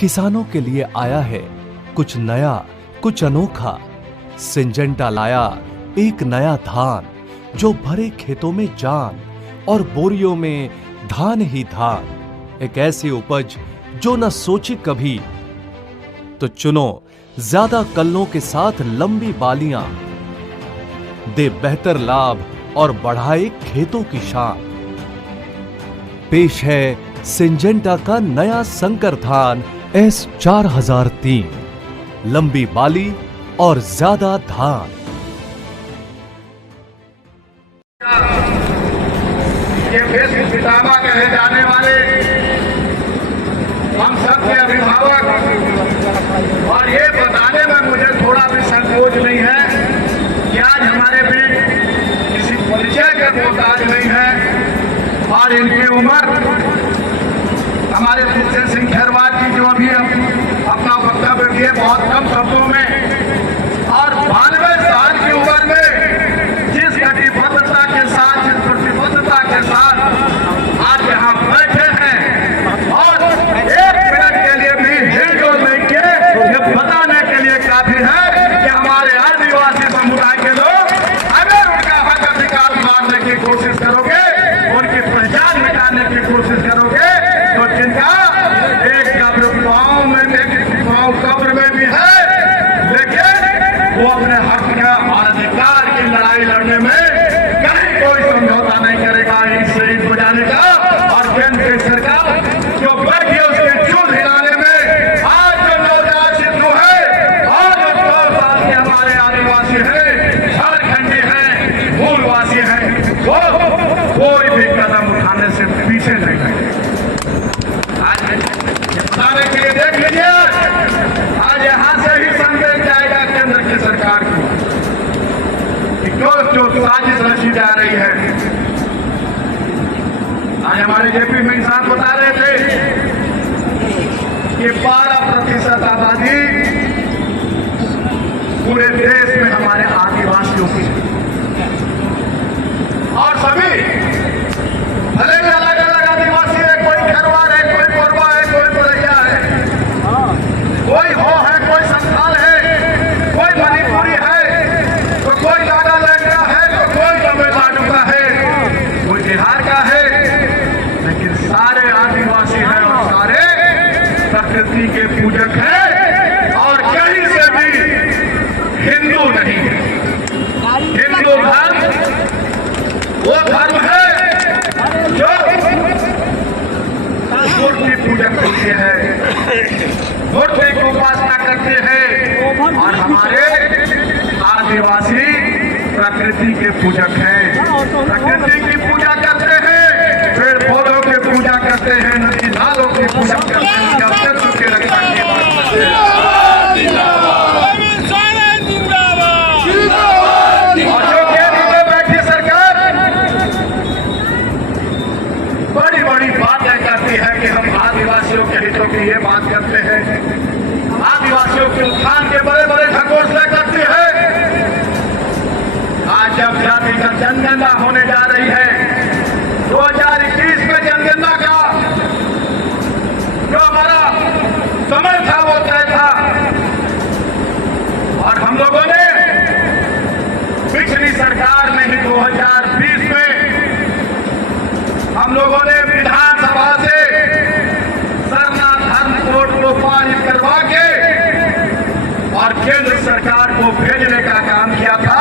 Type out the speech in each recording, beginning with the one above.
किसानों के लिए आया है कुछ नया, कुछ अनोखा। सिंजेंटा लाया एक नया धान, जो भरे खेतों में जान और बोरियों में धान ही धान। एक ऐसी उपज जो न सोची कभी, तो चुनो ज्यादा कल्लों के साथ लंबी बालियां, दे बेहतर लाभ और बढ़ाए खेतों की शान। पेश है सिंजेंटा का नया संकर धान S4003, लंबी बाली और ज्यादा धान। ये विश्व पितामह कहे जाने वाले हम सब के अभिभावक, और ये बताने में मुझे थोड़ा भी संकोच नहीं है कि आज हमारे बीच किसी परिचय के मोहताज नहीं है। और इनकी उम्र हमारे सुखदेव सिंह खैरवार जी जो अभी अपना वक्तव्य दिए बहुत कम शब्दों में, और 92 साल की उम्र में जिस कटिबद्धता के साथ, जिस प्रतिबद्धता के साथ आज यहाँ बैठे हैं, और एक मिनट के लिए भी हिंदू नहीं के ये बताने के लिए काफी है कि हमारे आदिवासी समुदाय के लोग अगर उनका हक अधिकार मारने की कोशिश करोगे, उनकी पहचान मिटाने की कोशिश करोगे, तो जिनका एक कब्र पाँव में कब्र में भी है, लेकिन वो अपने हक का और अधिकार की लड़ाई लड़ने में कहीं कोई समझौता नहीं करेगा इन शहीद हो जाने का। और केंद्र की सरकार जो बैठी है उसके चूल हिलाने में आज जो नौजवान सिद्धू है और जो 2 साल के हमारे आदिवासी हैं, झारखंडी हैं, मूलवासी हैं, वो कोई भी कदम उठाने से पीछे नहीं है। आज ये बताने के लिए देख लीजिए, आज यहाँ से ही संदेश जाएगा केंद्र की सरकार को कि जो साजिश रची जा रही है। आज हमारे जेपी मिंग साहब बता रहे थे कि 12% आबादी पूरे देश में हमारे आदिवासियों की, और सभी भले ही अलग अलग आदिवासी है, कोई खरवार है, कोई कोरबा है, कोई पुरैया है, कोई हो है, कोई संथाल है, कोई मणिपुरी है, तो कोई नागालैंड का है, तो कोई तमिलनाडु का है, कोई बिहार का है, लेकिन सारे आदिवासी हैं और सारे प्रकृति के पूजक हैं, और कहीं से भी हिंदू नहीं है। हिंदू धर्म वो धर्म है जो मूर्ति पूजक होते हैं, मूर्ति की उपासना करते हैं, और हमारे आदिवासी प्रकृति के पूजक हैं। प्रकृति की पूजा करते हैं, पेड़ पौधों की पूजा करते हैं, नदी नालों की पूजा करते हैं, अस्तित्व की रक्षा की बात करते हैं। और जो केंद्र में बैठी सरकार बड़ी बड़ी बातें करती है कि हम आदिवासियों के हितों की ये बात करते हैं, आदिवासियों के उत्थान के बड़े बड़े घोषणा करती है। आज जब जातिगत जनगणना होने जा रही है, 2021 में जनगणना का जो हमारा समय था वो तय था, और हम लोगों ने पिछली सरकार में ही 2020 में हम लोगों ने विधानसभा से सरना धर्म कोड को पारित करवा के और केंद्र सरकार को भेजने का काम किया था।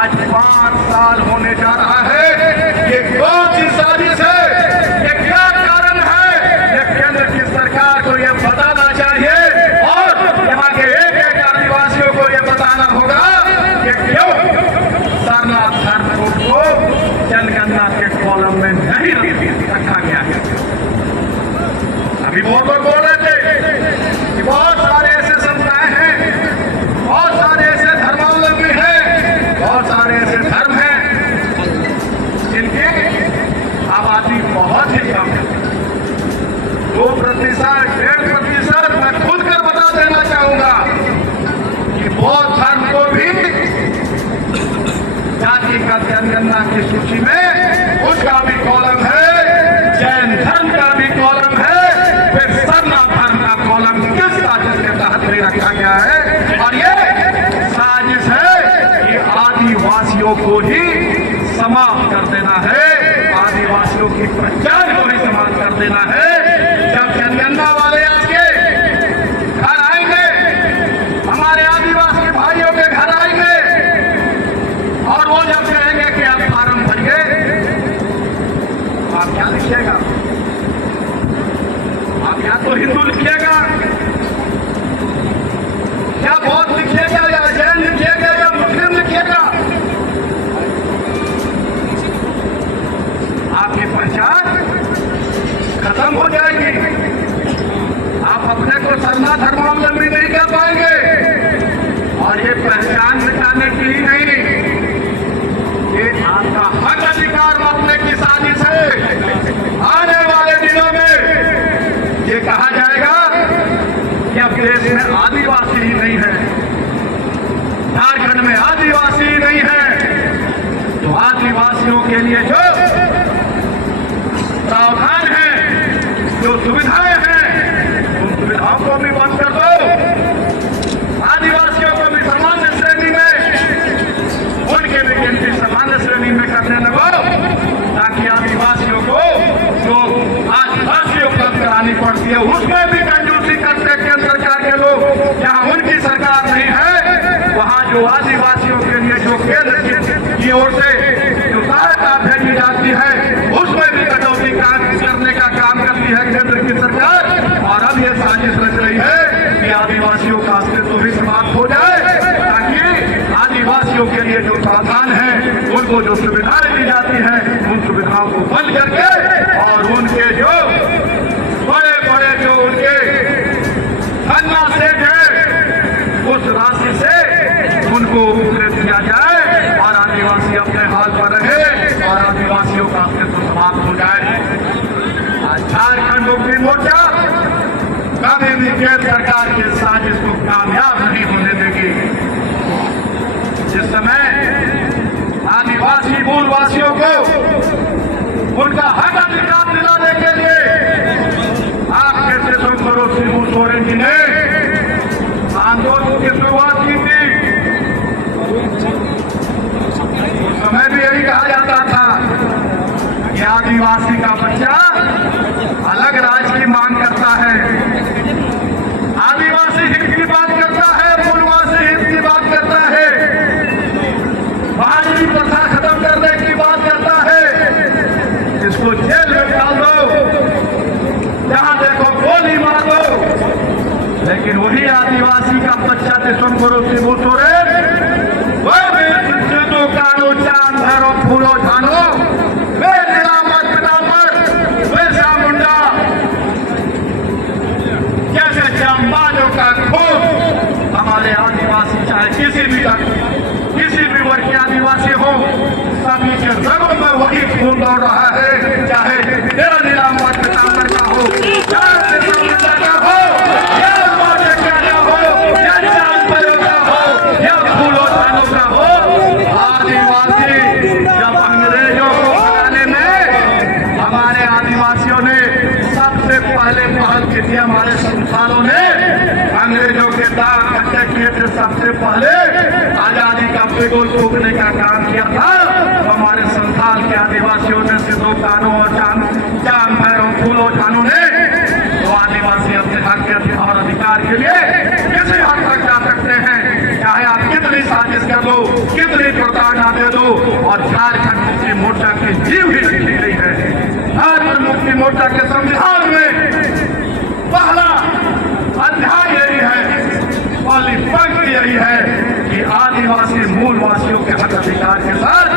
आज 5 साल होने जा रहा है। ये कौन सी साजिश है, ये क्या कारण है, ये केंद्र की सरकार को ये बताना चाहिए, और यहाँ के एक आदिवासियों को ये बताना होगा कि क्यों सरना धर्म कोड को जनगणना के कॉलम में नहीं रखा गया है। अभी बहुत लोग बोल रहे थे कि बहुत सारे ऐसे समुदाय हैं, बहुत सारे ऐसे धर्मावलंबी हैं, बहुत सारे ऐसे धर्म हैं जिनकी आबादी बहुत ही कम है, 2%, 1.5%। मैं खुद कर बता देना चाहूंगा कि बौद्ध धर्म को भी जातिगत जनगणना की सूची में उसका भी कॉलम है, जैन धर्म का भी कॉलम है, फिर सरना धर्म का कॉलम को ही समाप्त कर देना है, आदिवासियों की पहचान को ही समाप्त कर देना है। जब जनगणना वाले आपके घर आएंगे, हमारे आदिवासी भाइयों के घर आएंगे और वो जब कहेंगे कि आप फार्म भरिए, आप क्या लिखिएगा? आप या तो हिंदू लिखिएगा, या बौद्ध लिखिएगा, या जैन लिखिएगा, या मुस्लिम लिखिएगा। आपकी पहचान खत्म हो जाएगी। आप अपने को सरना धर्मावलंबी नहीं कर पाएंगे। और ये पहचान मिटाने के लिए नहीं, ये आपका हक अधिकार मापने की साजिश है। आने वाले दिनों में ये कहा जाएगा कि अब देश में आदिवासी ही नहीं है, झारखंड में आदिवासी ही नहीं है। तो आदिवासियों के लिए जो प्रावधान है, जो सुविधाएं हैं, उन सुविधाओं को भी बंद कर दो। आदिवासियों को भी सामान्य श्रेणी में, उनके भी गिनती सामान्य श्रेणी में करने लगो, ताकि आदिवासियों को जो आज राशि उपलब्ध करानी पड़ती है उसमें भी कंजूसी करते केंद्र सरकार के लोग। जहां उनकी सरकार नहीं है, वहां जो आदिवासियों के लिए जो केंद्र की ओर से जो सहायता भेजी जाती है, उसमें भी कटौती करने का काम करती है केंद्र की सरकार। और अब ये साजिश रच रही है कि आदिवासियों का अस्तित्व भी समाप्त हो जाए, ताकि आदिवासियों के लिए जो प्रावधान है, उनको जो सुविधाएं दी जाती हैं, उन सुविधाओं को बंद करके और उनके जो बड़े बड़े जो उनके धन्ना सेठ है, उस राशि से उनको दिया जाए और आदिवासी अपने हाल पर रहे और आदिवासियों का अस्तित्व समाप्त हो जाए। आज झारखंड मुक्ति मोर्चा कभी भी केंद्र सरकार की साजिश को कामयाब नहीं होने देगी। जिस समय आदिवासी मूलवासियों को उनका हक अधिकार दिलाने के लिए आपके जैसे करोड़ शिबू सोरेन जी ने आंदोलन की शुरुआत की थी। उस समय भी यही कहा जाता था कि आदिवासी का बच्चा अलग राज्य की मांग करता है, आदिवासी हित की बात करता है, मूलवासी हित की बात करता है, भाजपा प्रथा खत्म करने की बात करता है। इसको जेल में डाल दो, जहां देखो गोली मार दो। लेकिन वही आदिवासी का बच्चा देशों करो शिबू सोरेन, कानो चांद भैरो फूलो झानो, वे निरामत पितामर, वे चामुंडा, जैसे जामबाजों का खून हमारे आदिवासी, चाहे किसी भी वर्ग के आदिवासी हो, सभी के रगों में वही खून दौड़ रहा है। चाहे तेरा निरामत पितामर का हो, चाहे चामुंडा का हो, या बाजा का हो, या चांद भैरो का हो, या फूलो झानो का हो। आदिवासी जब अंग्रेजों को भगाने में हमारे आदिवासियों ने सबसे पहले पहल की थी, हमारे संस्थानों ने अंग्रेजों के दाग कट्टे किए थे। सबसे पहले आजादी का पेगोल फूकने का काम किया था, तो हमारे संस्थान के आदिवासियों ने, सिद्धो कानू और चांद भैरो फूलो झानू ने, तो आदिवासी अपने हक के और अधिकार के लिए किसी हद तक जा सकते हैं। चाहे आप कितनी साजिश कर दो, कितनी प्रताड़ना दे दो, और झारखंड मुक्ति मोर्चा की जीव ही लिखी गई है। झारखंड मुक्ति मोर्चा के संविधान में पहला अध्याय यही है, पहली पंक्ति यही है कि आदिवासी मूलवासियों के हक अधिकार के साथ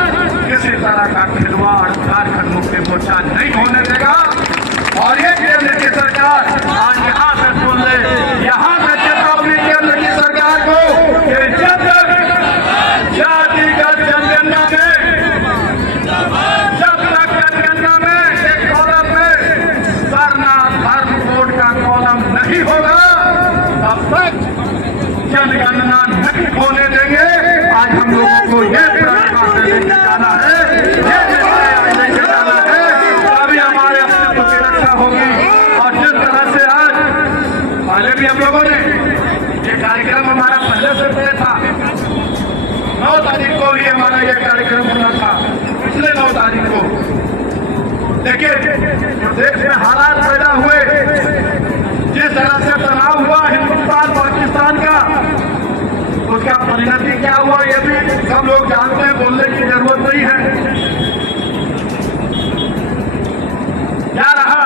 किसी तरह का खिलवाड़ झारखंड मुक्ति मोर्चा नहीं होने देगा। और ये केंद्र की सरकार आज यहाँ से सुन ले, यहाँ से चेतावनी केंद्र की सरकार को कि जब तक जातिगत जनगणना में एक कॉलम में सरना धर्म कोड का कॉलम नहीं होगा, तब तक जनगणना नहीं होने देंगे। आज हम लोगों को ये प्रयास लेके जाना है, ये निर्णय लेके जाना है, तभी हमारे अस्तित्व की रक्षा होगी। और जिस तरह से आज पहले भी हम लोगों ने ये कार्यक्रम हमारा पहले से तय था, 9 तारीख को ही हमारा ये कार्यक्रम होना था, पिछले 9 तारीख को। देखिए जो देश में हालात पैदा हुए, जिस तरह से तनाव हुआ हिंदुस्तान पाकिस्तान का, उसका परिणति क्या हुआ ये भी सब लोग जानते हैं, बोलने की जरूरत नहीं है। क्या रहा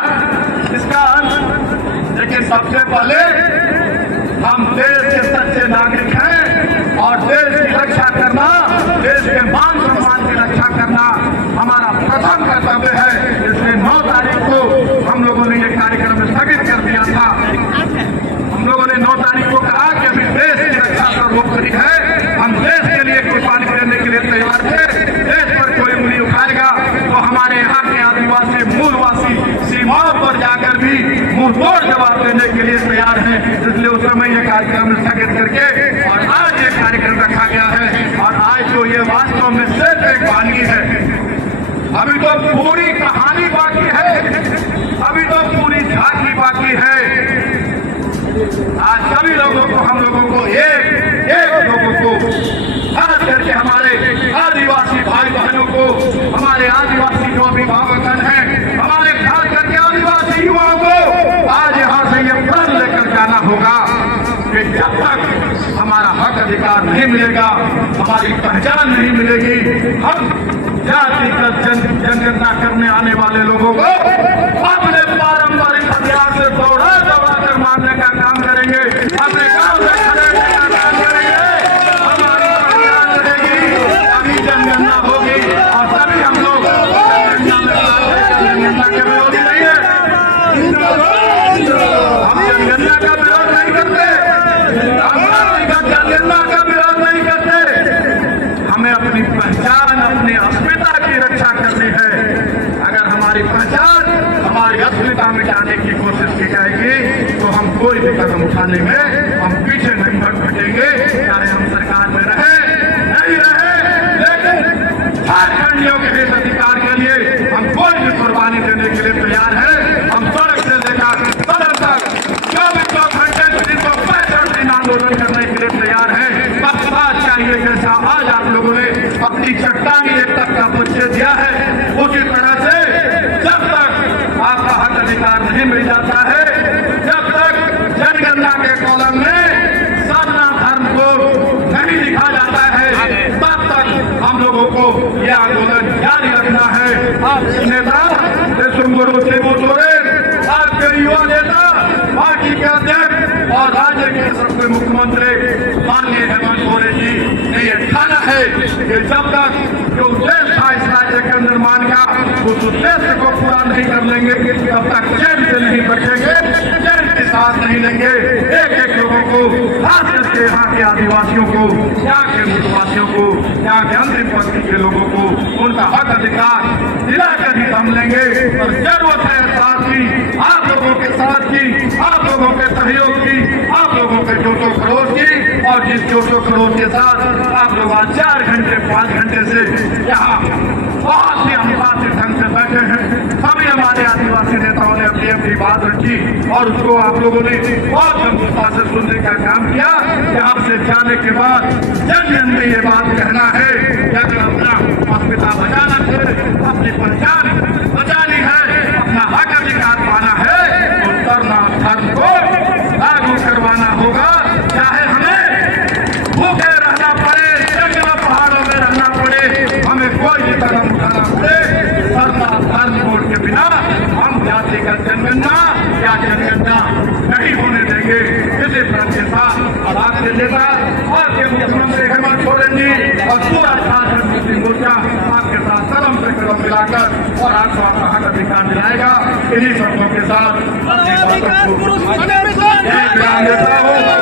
इसका अंत? लेकिन सबसे पहले हम देश के सच्चे नागरिक हैं और देश की रक्षा करना, देश के मान सम्मान की रक्षा करना हमारा प्रथम कर्तव्य है। इसलिए 9 तारीख को हम लोगों ने ये कार्यक्रम स्थगित कर दिया था। हम लोगों ने 9 तारीख को कहा कि अभी देश की रक्षा सर्वोपरि है, हम देश के लिए कुर्बानी करने के लिए तैयार थे। देश पर कोई उंगली उठाएगा तो हमारे यहाँ के आदिवासी मूलवासी सीमाओं पर जाकर भी मुंह तोड़ जवाब देने के लिए तैयार हैं। इसलिए उस समय ये कार्यक्रम स्थगित करके और आज ये कार्यक्रम रखा गया है। और आज तो ये वास्तव में सिर्फ एक वानगी है, अभी तो पूरी कहानी बाकी है, अभी तो पूरी झांकी बाकी है। आज सभी लोगों को, हम लोगों को एक लोगों को, खास करके हमारे आदिवासी भाई बहनों को, हमारे आदिवासी जो अभिभावक हैं, हमारे खास करके आदिवासी युवाओं को आज यहाँ से ये प्रण लेकर जाना होगा कि जब तक हमारा हक अधिकार नहीं मिलेगा, हमारी पहचान नहीं मिलेगी, हम जातिगत जनगणना करने आने वाले लोगों को अपने पारंपरिक हथियार से दौड़ा कर मारने का काम करेंगे, अपने गांव से खदेड़ने का काम करेंगे। हमारी पहचान रहेगी, अभी जनगणना होगी और तभी हम लोग जनगणना के विरोधी नहीं है। हम जनगणना का विरोध नहीं करते, हम जातिगत जनगणना का विरोध नहीं करते। हमें अपनी पहचान, अपनी अस्मिता की रक्षा करनी है। अगर हमारी पहचान, हमारी अस्मिता मिटाने की कोशिश की जाएगी तो हम कोई भी कदम उठाने में हम पीछे नहीं हटेंगे, चाहे हम सरकार में रहे नहीं रहे। लेकिन झारखंडियों के हित अधिकार के लिए हम कोई भी कुर्बानी देने के लिए तैयार है। हम सड़क से लेकर सदन तक 24 घंटे 365 दिन आंदोलन करने के लिए तैयार है। बस बात चाहिए जैसा आज आप लोगों ने अपनी चट्टानी एक तक का परिचय दिया है, उसी तरह से जब तक आपका हक अधिकार नहीं मिल जाता है, जब तक जनगणना के कॉलम में साधना धर्म को नहीं लिखा जाता है, तब तक हम लोगों को यह आंदोलन जारी रखना है। नेता सुमगुरु शिबू सोरेन, आपके युवा नेता, पार्टी के अध्यक्ष और राज्य के सबसे मुख्यमंत्री माननीय हेमंत सोरेन जी ने यह ठाना है कि जब तक जो उद्देश्य था इस राज्य के निर्माण का, उस उद्देश्य को पूरा नहीं कर लेंगे तब तक चैन से नहीं बैठेंगे, चैन के साथ नहीं लेंगे। एक लोगों को, खास करके यहाँ के आदिवासियों को, यहाँ के मूलवासियों को, यहाँ के अंतिम पंक्ति के लोगों को उनका हक अधिकार दिलाकर ही हम लेंगे। और जरूरत है साथ ही आप लोगों के साथ की, आप लोगों के सहयोग की, आप लोगों के जोशो खरोश की। और जिस जोशो खरोश के साथ आप लोग आज 4 घंटे 5 घंटे से यहाँ बहुत ही अनुशासित ढंग से बैठे हैं, सभी हमारे आदिवासी नेताओं ने अपनी अपनी बात रखी और उसको आप लोगों ने बहुत गंभीरता से सुनने का काम किया कि आपसे जाने के बाद जन जन में ये बात कहना है कि अगर अपना अस्मिता बचाना है, अपनी पहचान बचानी है, अपना हक अधिकार पाना है तो धर्म धर्म को लागू करवाना होगा। चाहे हमें भूखे रहना पड़े, जंगलों पहाड़ों में रहना पड़े, हमें कोई भी कदम उठाना पड़े, धर्म कोड के बिना हम जातिगत जनगणना या जनगणना नहीं होने देंगे। इसी प्रण के साथ और आपके नेता और के मुख्यमंत्री हेमंत सोरेन जी और पूरा झारखंड मुस्लिम मोर्चा आपके साथ कदम से कदम मिलाकर और आपको आपका हक अधिकार दिलाएगा। इन्हीं शब्दों के साथ अपनी बातों को